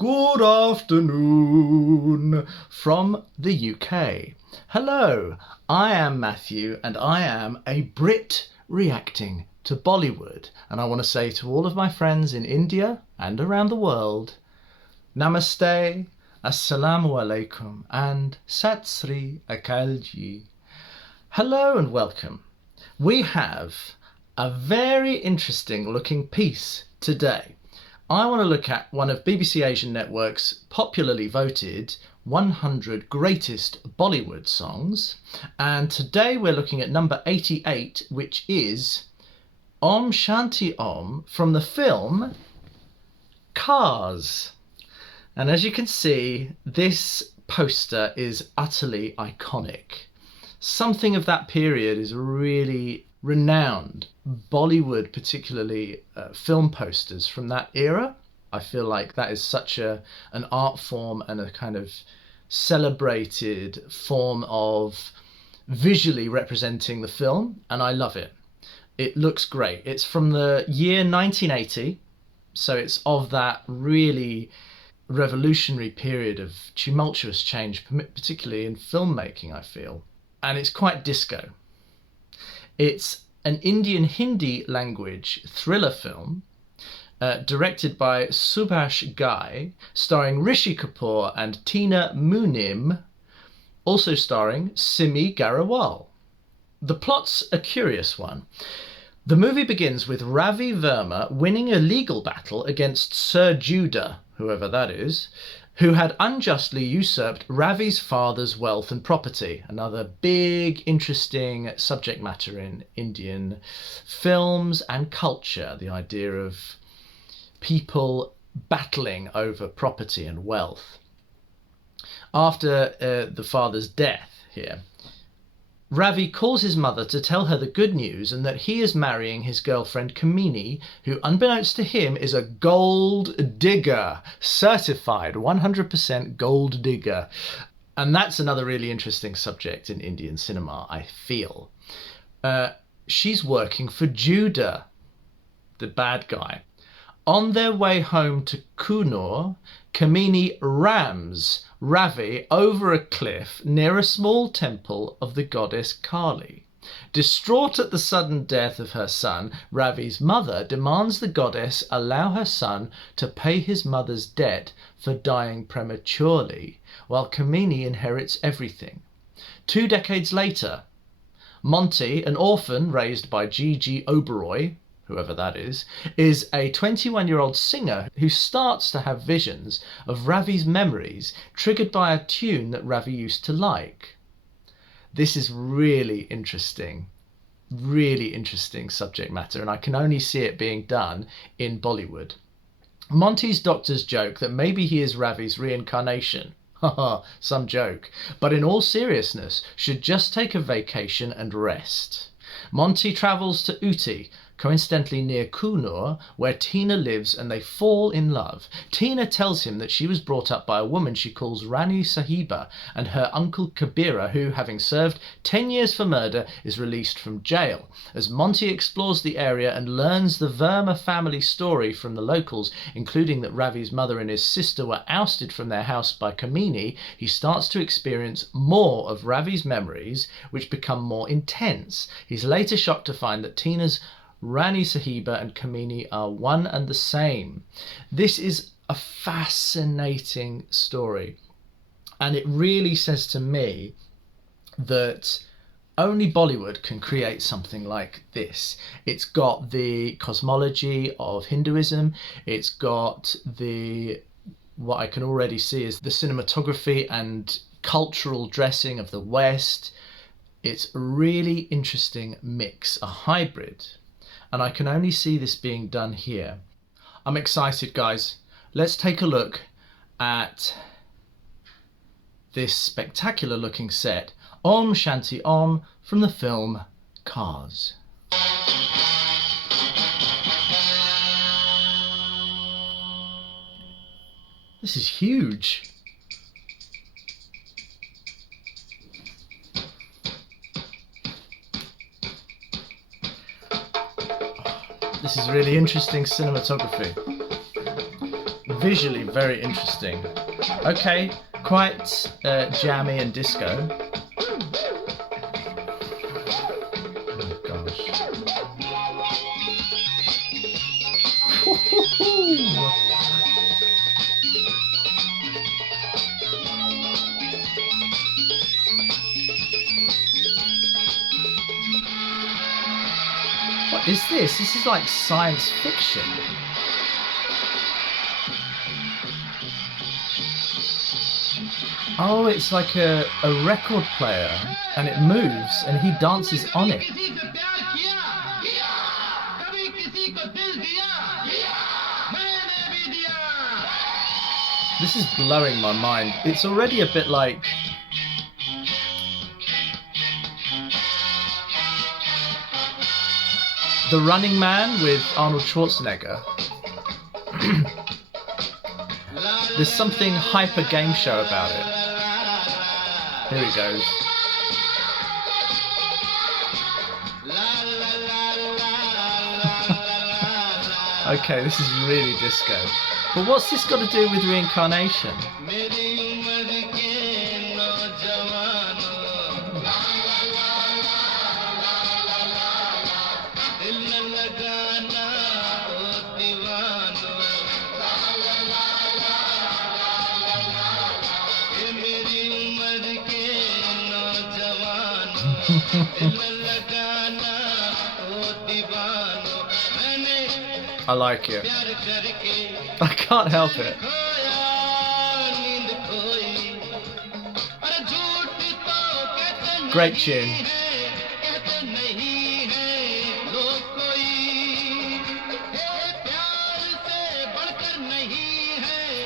Good afternoon from the UK. Hello, I am Matthew and I am a Brit reacting to Bollywood. And I want to say to all of my friends in India and around the world, Namaste, Assalamu alaikum and Sat Sri Akal ji. Hello and welcome. We have a very interesting looking piece today. I want to look at one of BBC Asian Network's popularly voted 100 greatest Bollywood songs, and today we're looking at number 88, which is Om Shanti Om from the film Karz. And as you can see, this poster is utterly iconic. Something of that period is really renowned. Bollywood, particularly film posters from that era, I feel like that is such an art form and a kind of celebrated form of visually representing the film, and I love it. It looks great. It's from the year 1980, so it's of that really revolutionary period of tumultuous change, particularly in filmmaking, I feel. And it's quite disco. It's an Indian Hindi language thriller film directed by Subhash Ghai, starring Rishi Kapoor and Tina Munim, also starring Simi Garawal. The plot's a curious one. The movie begins with Ravi Verma winning a legal battle against Sir Judah, whoever that is, who had unjustly usurped Ravi's father's wealth and property. Another big, interesting subject matter in Indian films and culture, the idea of people battling over property and wealth. After the father's death here, Ravi calls his mother to tell her the good news and that he is marrying his girlfriend Kamini, who, unbeknownst to him, is a gold digger, certified 100% gold digger. And that's another really interesting subject in Indian cinema, I feel. She's working for Judah, the bad guy. On their way home to Kunur, Kamini rams Ravi over a cliff near a small temple of the goddess Kali. Distraught at the sudden death of her son, Ravi's mother demands the goddess allow her son to pay his mother's debt for dying prematurely, while Kamini inherits everything. 2 decades later, Monty, an orphan raised by G.G. Oberoi, whoever that is a 21-year-old singer who starts to have visions of Ravi's memories triggered by a tune that Ravi used to like. This is really interesting subject matter, and I can only see it being done in Bollywood. Monty's doctors joke that maybe he is Ravi's reincarnation. Haha, some joke. But in all seriousness, should just take a vacation and rest. Monty travels to Uti, coincidentally near Kunur, where Tina lives, and they fall in love. Tina tells him that she was brought up by a woman she calls Rani Sahiba and her uncle Kabira, who, having served 10 years for murder, is released from jail. As Monty explores the area and learns the Verma family story from the locals, including that Ravi's mother and his sister were ousted from their house by Kamini, he starts to experience more of Ravi's memories, which become more intense. He's later shocked to find that Tina's Rani Sahiba and Kamini are one and the same. This is a fascinating story, and it really says to me that only Bollywood can create something like this. It's got the cosmology of Hinduism, it's got what I can already see is the cinematography and cultural dressing of the West. It's a really interesting mix, a hybrid. And I can only see this being done here. I'm excited, guys. Let's take a look at this spectacular looking set, Om Shanti Om, from the film Karz. This is huge. This is really interesting cinematography. Visually very interesting. Okay, quite jammy and disco. Oh gosh. What is this? This is like science fiction. Oh, it's like a record player, and it moves, and he dances on it. This is blowing my mind. It's already a bit like... The Running Man with Arnold Schwarzenegger. There's something hyper game show about it. Here he goes. Okay, this is really disco. But what's this got to do with reincarnation? I like it. I can't help it. Great tune.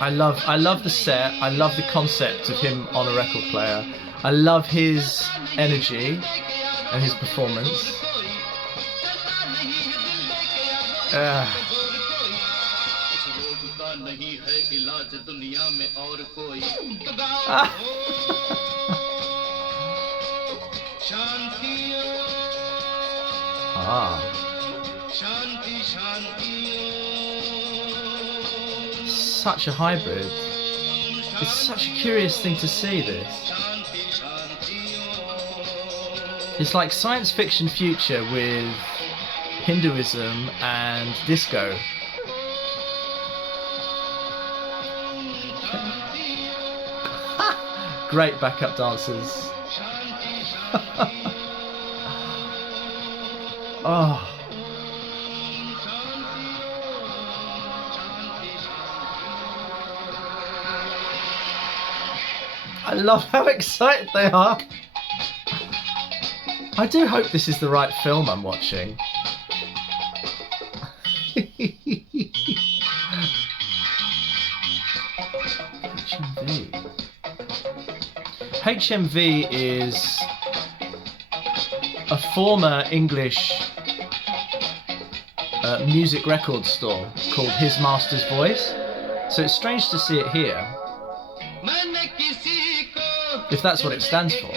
I love the set. I love the concept of him on a record player. I love his energy and his performance. Such a hybrid. It's such a curious thing to see, this. It's like science fiction future with Hinduism and disco. Great backup dancers. Oh. I love how excited they are. I do hope this is the right film I'm watching. HMV is a former English music record store called His Master's Voice. So it's strange to see it here, if that's what it stands for.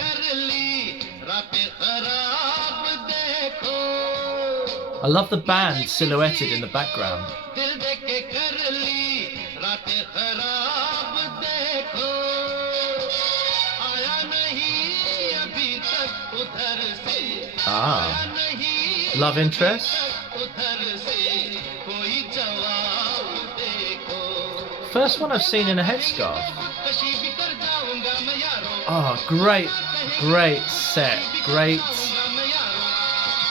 I love the band silhouetted in the background. Ah, love interest. First one I've seen in a headscarf. Oh, great set, great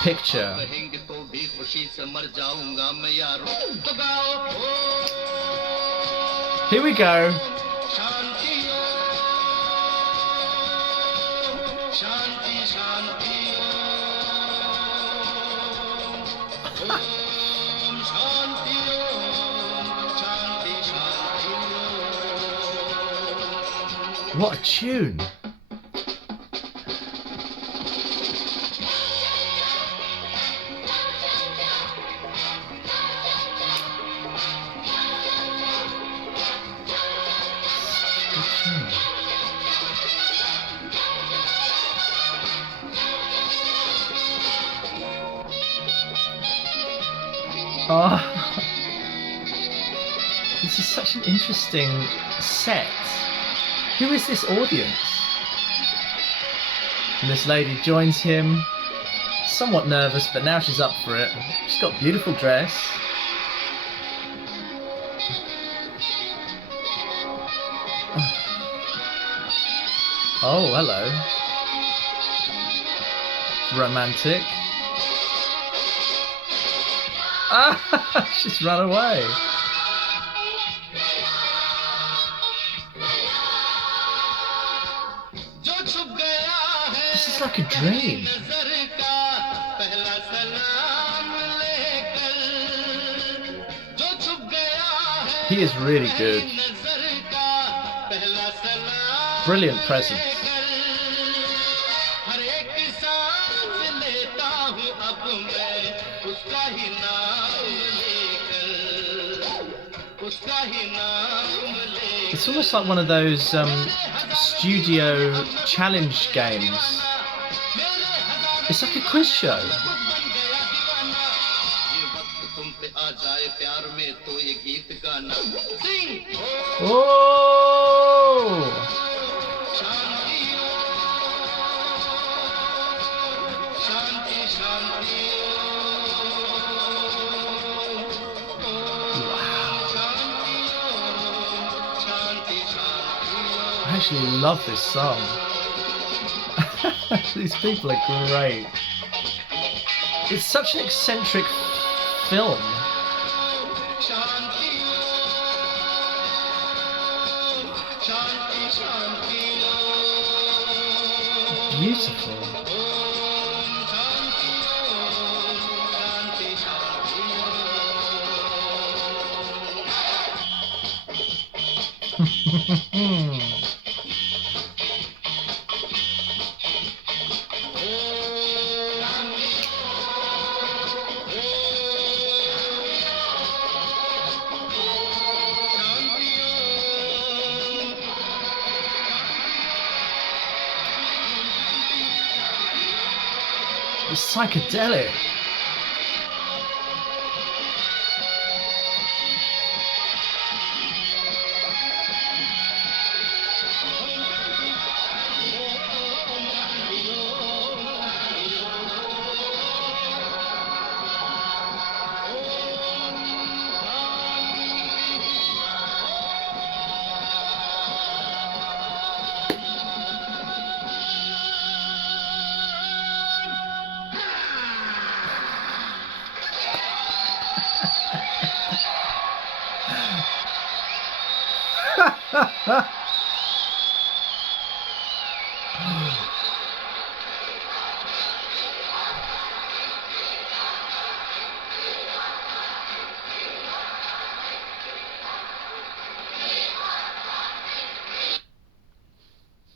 picture. Here we go. What a tune! Oh, it's This is such an interesting set. Who is this audience? And this lady joins him, somewhat nervous, but now she's up for it. She's got a beautiful dress. Oh, hello. Romantic. Ah, she's run away. This is like a dream. He is really good. Brilliant presence. It's almost like one of those studio challenge games. It's like a quiz show. Oh! I actually love this song. These people are great. It's such an eccentric film. Beautiful. It's psychedelic.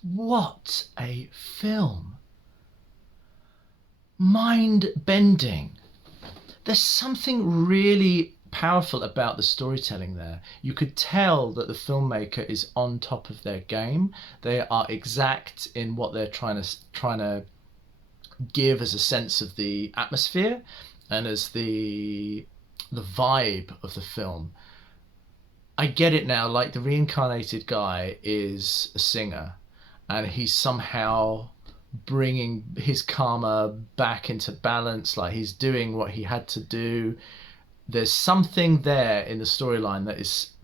What a film. Mind-bending. There's something really powerful about the storytelling there. You could tell that the filmmaker is on top of their game. They are exact in what they're trying to give as a sense of the atmosphere and as the vibe of the film. I get it now, like the reincarnated guy is a singer and he's somehow bringing his karma back into balance, like he's doing what he had to do. There's something there in the storyline that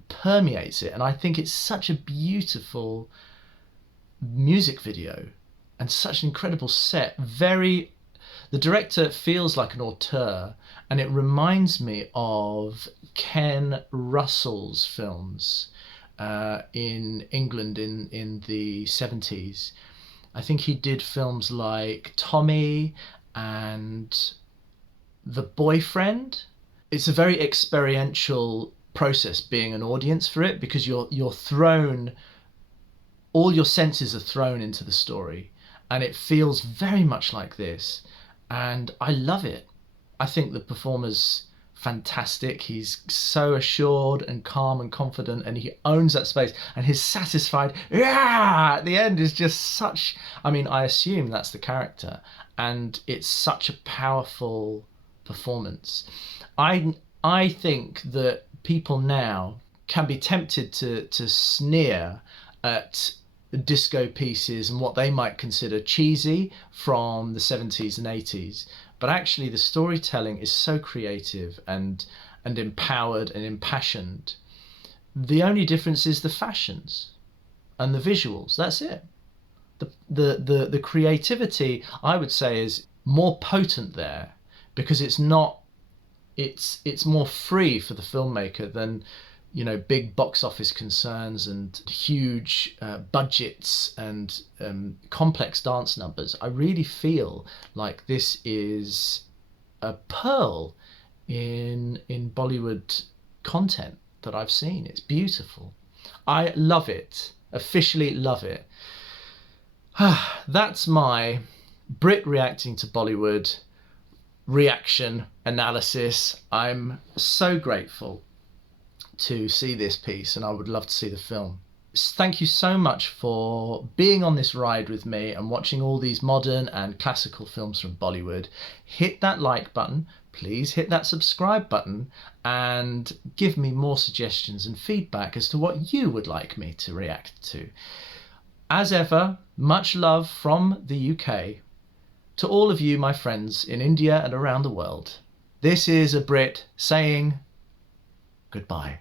permeates it, and I think it's such a beautiful music video and such an incredible set. The director feels like an auteur, and it reminds me of Ken Russell's films in England in the 70s. I think he did films like Tommy and The Boyfriend. It's a very experiential process being an audience for it, because you're thrown, all your senses are thrown into the story, and it feels very much like this, and I love it. I think the performer's fantastic. He's so assured and calm and confident, and he owns that space, and his satisfied yeah at the end is just such, I mean, I assume that's the character, and it's such a powerful performance. I think that people now can be tempted to sneer at disco pieces and what they might consider cheesy from the 70s and 80s. But actually the storytelling is so creative and empowered and impassioned. The only difference is the fashions and the visuals. That's it. The creativity, I would say, is more potent there because it's more free for the filmmaker than, you know, big box office concerns and huge budgets and complex dance numbers. I really feel like this is a pearl in Bollywood content that I've seen. It's beautiful. I love it. Officially love it. That's my Brit reacting to Bollywood reaction analysis. I'm so grateful to see this piece and I would love to see the film. Thank you so much for being on this ride with me and watching all these modern and classical films from Bollywood. Hit that like button, please hit that subscribe button and give me more suggestions and feedback as to what you would like me to react to. As ever, much love from the UK to all of you, my friends in India and around the world. This is a Brit saying goodbye.